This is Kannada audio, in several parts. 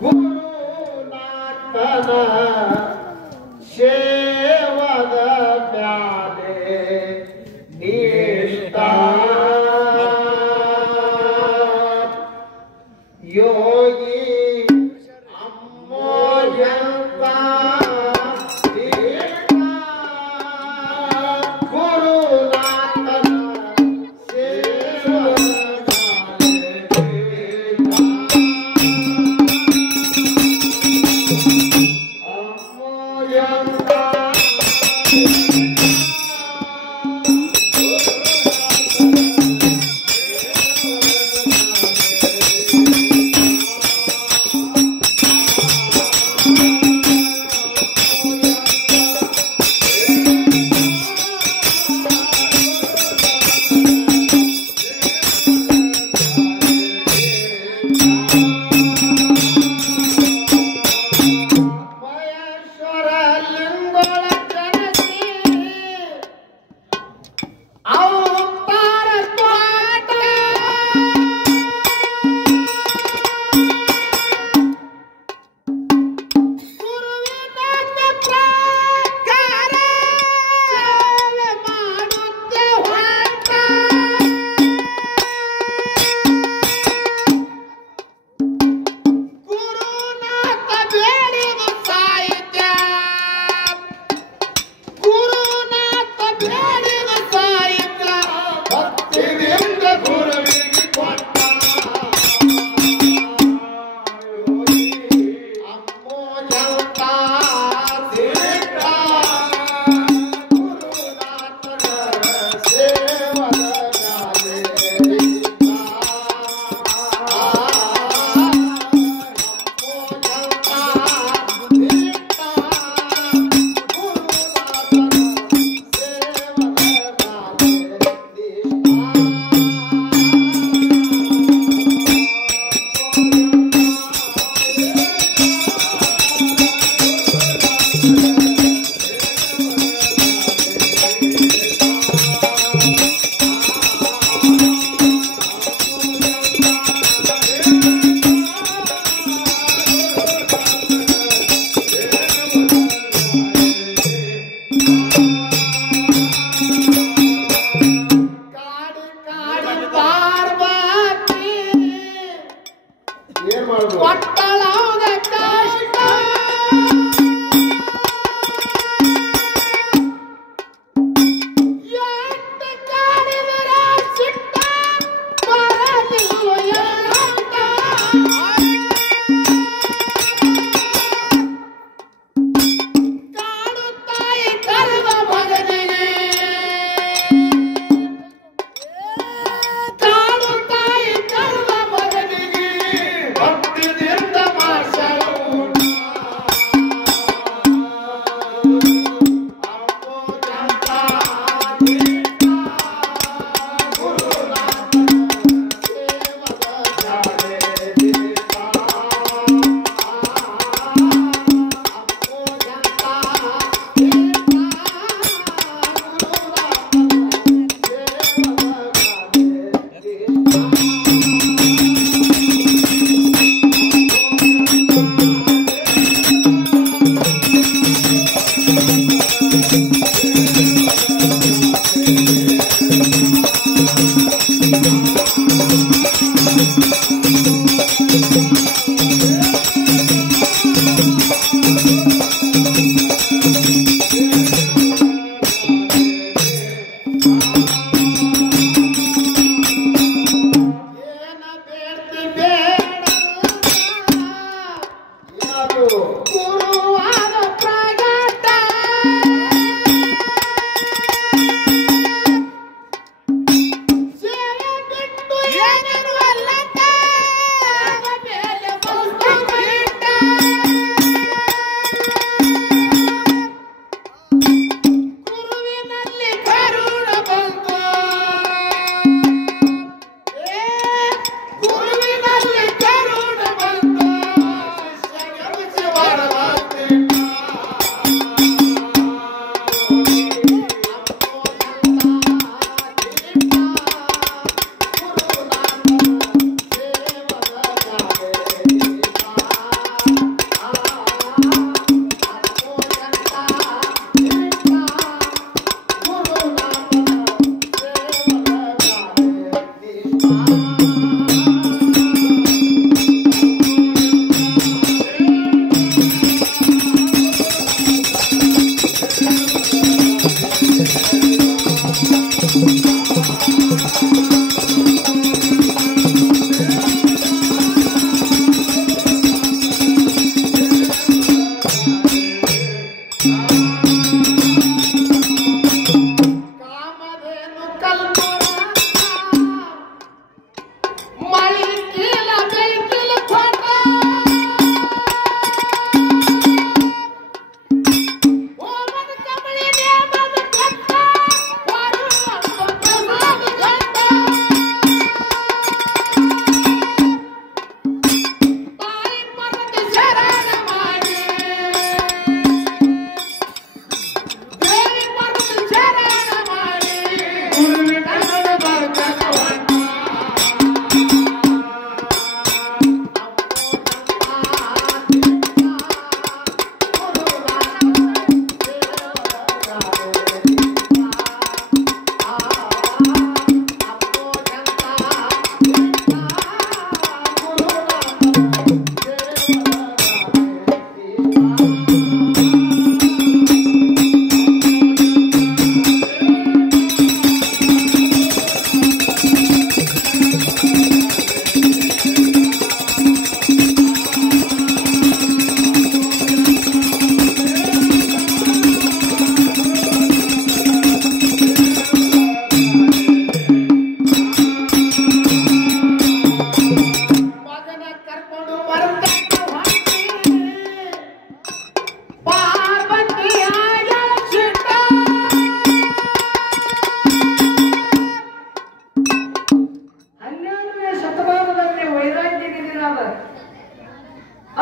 ಗುರುನಾಥನ ಸೇವದ ಮ್ಯಾಲೆ ನಿಷ್ಠಾ ಯೋಗಿ ಅಮ್ಮೋಜಂತ ಗುರುನಾಥನ ಸೇವದ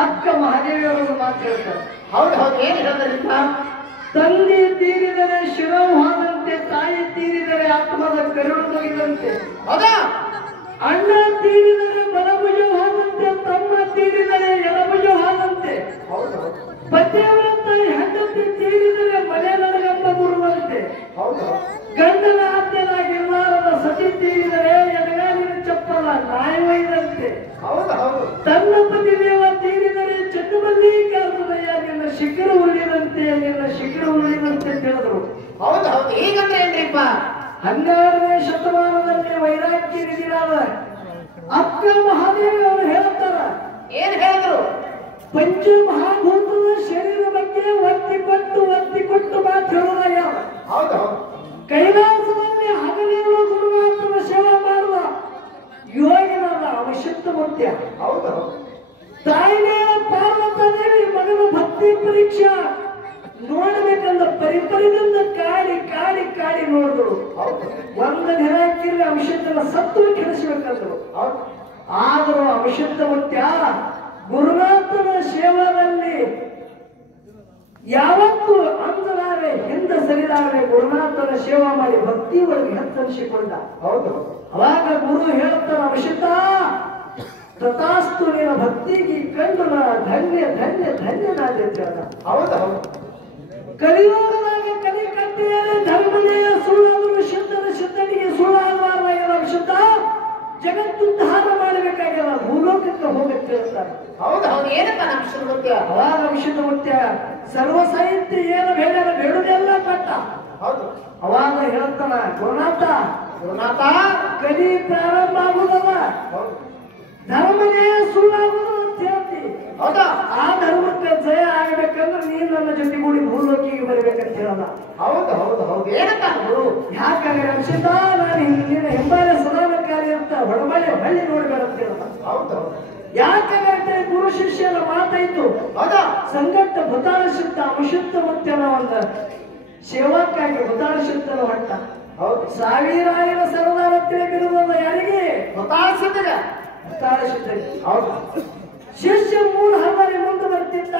ಅಕ್ಕ ಮಹಾದೇವಿಯವರು ಮಾತು ಹೇಳ್ತಾರೆ. ಹೌದು ಹೌದು ಏನ್ ಹೇಳಿದ್ರಿಪ್ಪ? ತಂದೆ ತೀರಿದರೆ ಶಿರವಾದಂತೆ, ತಾಯಿ ತೀರಿದರೆ ಆತ್ಮದ ಕರುಳು ತೊಗಿದಂತೆ, ಹೌದಾ? ಅಣ್ಣ ತೀರಿದರೆ ಬಲಭುಜವಾದಂತೆ, ತಮ್ಮ ತೀರಿದರೆ ಎಡಭುಜವಾದಂತೆ, ಹೌದು ಪತಿವ್ರತ ಹೆಂಡತಿ ತೀರಿದರೆ ಮನೆ ನನಗಂಬ ಬರುವಂತೆ, ಹೌದು ಗಂಡನ ಆಜ್ಞೆಯಾಗಿಲ್ಲಾರದ ಸತಿ ತೀರಿದರೆ ಎಡಗಾಲಿನ ಚಪ್ಪಲ ನಾಯಿ ಒಯ್ದಂತೆ, ಹೌದು ಹೌದು ತನ್ನ ಪತಿದೇವ ತೀರಿದರೆ ಚಂದ್ರಮಲ್ಲಿಕಾರ್ಜುನಯ್ಯ ನಿನ್ನ ಶಿಖರ ಉಳಿದಂತೆ, ನಿನ್ನ ಶಿಖರ ಉಳಿದಂತೆ ತಿಳಿದರು. ಹೌದು ಹೌದು ಈಗಂದ್ರೆ ಏನ್ರಿಪ್ಪ? 12ನೇ ಶತಮಾನದಲ್ಲಿ ವೈರಾಗ್ಯರಿಗಿರಾದ ಅಕ್ಕ ಮಹಾದೇವಿ ಅವರು ಹೇಳ್ತಾರ. ಏನ್ ಹೇಳಿದ್ರು? ಪಂಚಮಹಾಭೂತದ ಶರೀರ ಬಗ್ಗೆ ಒತ್ತಿ ಕೊಟ್ಟು ಮಾತು ಹೇಳೋದಾಗ ಹೌದು ಹೌದು ಕೈಲಾಸದಲ್ಲಿ ಹಗಲಿರುಳು ಗುರುನಾಥನ ಸೇವೆ ಮಾಡುವ ಯೋಗಿನಾದ ಅವಶುದ್ಧ ಮುತ್ಯ. ಹೌದು ಹೌದು ತಾಯಿನೇ ಪಾರ್ವತಾದೇವಿ ಮಗನ ಭಕ್ತಿ ಪರೀಕ್ಷಾ ನೋಡಬೇಕಂದ ಪರಿಪರಿದಿಂದ ಕಾಡಿ ನೋಡಿದ್ರು. ಒಂದು ದಿನ ಹಾಕಿದ್ರೆ ಅವಶುದ್ಧನ ಸತ್ವ ಕೆಡಿಸಬೇಕಂದ್ರು. ಆದರೂ ಅವಶುದ್ಧ ಮುತ್ಯ ಗುರುನಾಥನ ಸೇವಾದಲ್ಲಿ ಯಾವತ್ತೂ ಅಂದಲಾರೆ ಹಿಂದೆ ಸರಿದಾರೆ ಗುರುನಾಥನ ಸೇವಾ ಮಾಡಿ ಭಕ್ತಿ ಒಳಗೆ ಹತ್ತನಿಸಿಕೊಂಡ. ಹೌದು ಅವಾಗ ಗುರು ಹೇಳ್ತಾನ, ಅವಶುದ್ಧ ತಥಾಸ್ತು ನಿನ್ನ ಭಕ್ತಿಗೆ ಕಂಡು ನಾ ಧನ್ಯನಾದಿದ್ದೆ. ಹೌದು ಹೌದು ಕಲಿಯುಗದಾಗ ಕಲಿ ಕಟ್ಟಿಯಲ್ಲಿ ಧರ್ಮನೆಯ ಸುಳ್ಳಾದರೂ ಶುದ್ಧನಿಗೆ ಸುಳ್ಳಾಗಬಾರ್ದಾಗ್ಯದ. ಅವಶುದ್ಧ ಜಗತ್ತುದ್ಧಾರ ಮಾಡಬೇಕಾಗ್ಯದ, ಭೂಲೋಕಕ್ಕೆ ಹೋಗಕ್ಕೆ ಹೇಳ್ತಾರೆ. ಹೌದು ಹೌದು ಏನಪ್ಪ ನಮ್ಮ ಶುರುಮುತ್ಯ? ಅವಾಗ ಅವಶುದ್ಧ ಮುತ್ಯ ಸರ್ವ ಸಾಹಿತ್ಯ ಏನು ಬೇಡುದೆಲ್ಲ ಕೊಟ್ಟ. ಹೌದು ಅವಾಗ ಹೇಳ್ತಾನ, ಗುರುನಾಥ ಗುರುನಾಥ ಕಲಿ ಪ್ರಾರಂಭ ಆಗುದಲ್ಲ, ಹೌದು ಧರ್ಮನೇ ಸುಳ್ಳಾಗುದು ಅಂತ ಹೇಳ್ತಿ. ಹೌದಾ? ಆ ಧರ್ಮಕ್ಕೆ ಜಯ ಆಗ್ಬೇಕಂದ್ರೆ ನೀನ್ ನನ್ನ ಜೊತೆಗೂಡಿ ಭೂಲೋಕಿಗೆ ಬರಬೇಕಂತ ಹೇಳಲ್ಲ. ಹೌದು ಹೌದು ಹೌದು ಏನಪ್ಪ ಗುರು? ಯಾಕಂದ್ರೆ ಅಂಶಿತ ನಾನು ನಿನ್ನ ಹಿಂಬಾಲ ಸದಾನಕಾರಿ ಅಂತ ಹೊಡಬಳೆ ಹಳ್ಳಿ ನೋಡ್ಬೇಡ ಅಂತ ಹೇಳಲ್ಲ. ಹೌದು ಹೌದು ಯಾಕಂದ್ರೆ ಗುರು ಶಿಷ್ಯರ ಮಾತಾಯ್ತು. ಹೌದಾ? ಸಂಗಟ್ಟ ಭೂತಾಳ ಶುದ್ಧ ಅಶುದ್ಧ ಮುತ್ಯನ ಒಂದು ಸೇವಕ್ಕಾಗಿ ಭೂತಾಳ ಶುದ್ಧನ ಹೊಟ್ಟ. ಹೌದು ಸಾವಿರಾಯಿರ ಸರದಾರ ತಿಳಿದಿರುವುದಲ್ಲ ಯಾರಿಗೆ? ಗೊತ್ತಾಗ್ಸಿದ್ರೆ ಭೂತಾಳ ಶುದ್ಧ. ಹೌದು ಶಿಷ್ಯ 3 ಹರದಾರಿ ಮುಂದೆ ಬರ್ತಿದ್ದ,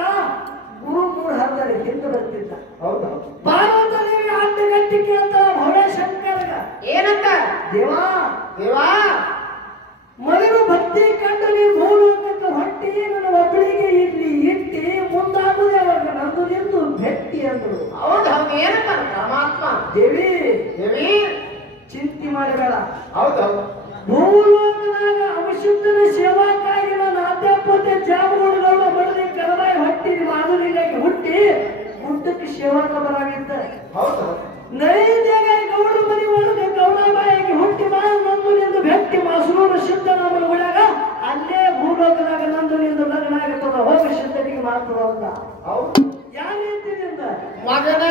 ಗುರು 3 ಹರದಾರಿ ಹಿಂದೆ ಬರ್ತಿದ್ದ. ಹೌದು ಹೌದು ಪಾರ್ವತದೇವಿ ಅಡ್ಡಗಟ್ಟಿ ಕೇಳ್ತಾಳ ಭೋಳೆ ಶಂಕರಗ, ಏನಂತ? ದೇವಾ ದೇವಾ ಮಗನ ಭಕ್ತಿ ಕಂಡು ನೀ ಭೂಲೋಕಕ್ಕೆ ಹೊಟ್ಟಿ ನನ್ನ ಒಬ್ಬಳಿಗೆ ಇಲ್ಲಿ ಇಟ್ಟಿ ಮುಂದಾಗುದೇ ಅವಾಗ ನಂದು ನಿಂದು ಭೆಟ್ಟಿ ಅಂದ್ರು. ಹೌದು ಹೌದು ಏನಪ್ಪ ಪರಮಾತ್ಮ? ದೇವಿ ದೇವಿ ಚಿಂತೆ ಮಾಡಬೇಡ. ಹೌದು ಹೌದು ಭೂಲೋಕದಾಗ ಅವಶುದ್ಧನ ಸೇವಾಕ್ಕಾಗಿ ನನ್ನ ಅಧ್ಯಾಪತೆ ಜಾಮಗೌಡಗೌಡ ಬಡದಿ ಕರವಾಯಿ ಹೊಟ್ಟಿ ಮಾಧುರಿಗಾಗಿ ಹುಟ್ಟಿ ಗುಡ್ಡಕ್ಕೆ ಸೇವಾಕ ಬರಾಗಿದ್ದ. ಹೌದು ಹೌದು ನೈದ್ಯಾಗ ಗೌಡ ಮನಿ ಒಳಗೆ ಗೌಡಬಾಯಿಗೆ ಹುಟ್ಟಿ ನಂದು ನಿಂದು ಭಕ್ತಿ ಮಾಸೂರು ಶುದ್ಧ ನಮ್ಮನ ಒಳಗ ಅಲ್ಲೇ ಭೂಲೋಕದಾಗ ನಂದು ನಿಂದು ಲಗ್ನ ಆಗಿರ್ತದ. ಹೋಗಿ ಶುದ್ಧನಿಗೆ ಮಾಡ್ತದ ಅಂತ ಹೌದು ಯಾವ ರೀತಿಯಿಂದ ಮಗನ